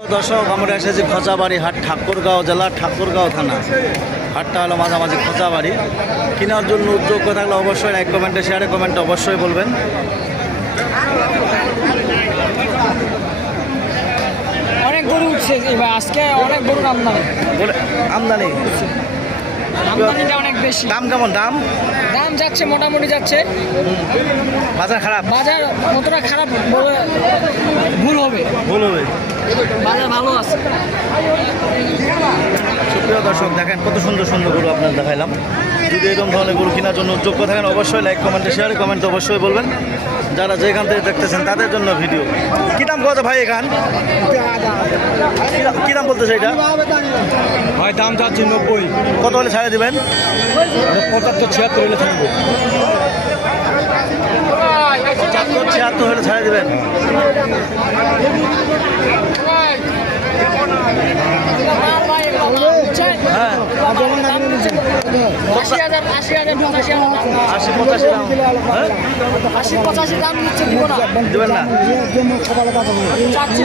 দর্শক আমরা এসেছি খোঁচাবাড়ি হাট, ঠাকুরগাঁও জেলা, ঠাকুরগাঁও থানা। হাটটা হলো মাঝামাঝি খোঁচাবাড়ি। কেনার জন্য উদ্যোগ থাকলে অবশ্যই লাইক কমেন্টে শেয়ারে কমেন্টে অবশ্যই বলবেন। অনেক গরু উঠছে এবার, আজকে অনেক গরুর আমদানি আমদানি আমদানিটা অনেক বেশি। দাম কেমন? দাম দাম যাচ্ছে, মোটামুটি যাচ্ছে। বাজার খারাপ? বাজার কতটা খারাপ বলে ভুল হবে, ভুল হবে। বাজার ভালো আছে। সুপ্রিয় দর্শক, দেখেন কত সুন্দর সুন্দর গরু আপনার দেখাইলাম। যদি এরকম ধরনের গরু কেনার জন্য যোগ্য থাকেন অবশ্যই লাইক কমেন্টে শেয়ারে কমেন্টে অবশ্যই বলবেন। যারা যেখান থেকে দেখতেছেন তাদের জন্য ভিডিও। কী দাম কত ভাই এখান? কী দাম বলতেছে এটা? ভাই দাম যাচ্ছে 90। কত হলে ছাড়ে দেবেন? 75 76 হলে থাকবে। 75 76 হলে ছাড়ে দেবেন? হ্যাঁ, 80,000 85,000 80 85 দাম। হ্যাঁ, 85 দাম নিচ্ছে, দিব না, দেবেন না? চাচ্ছি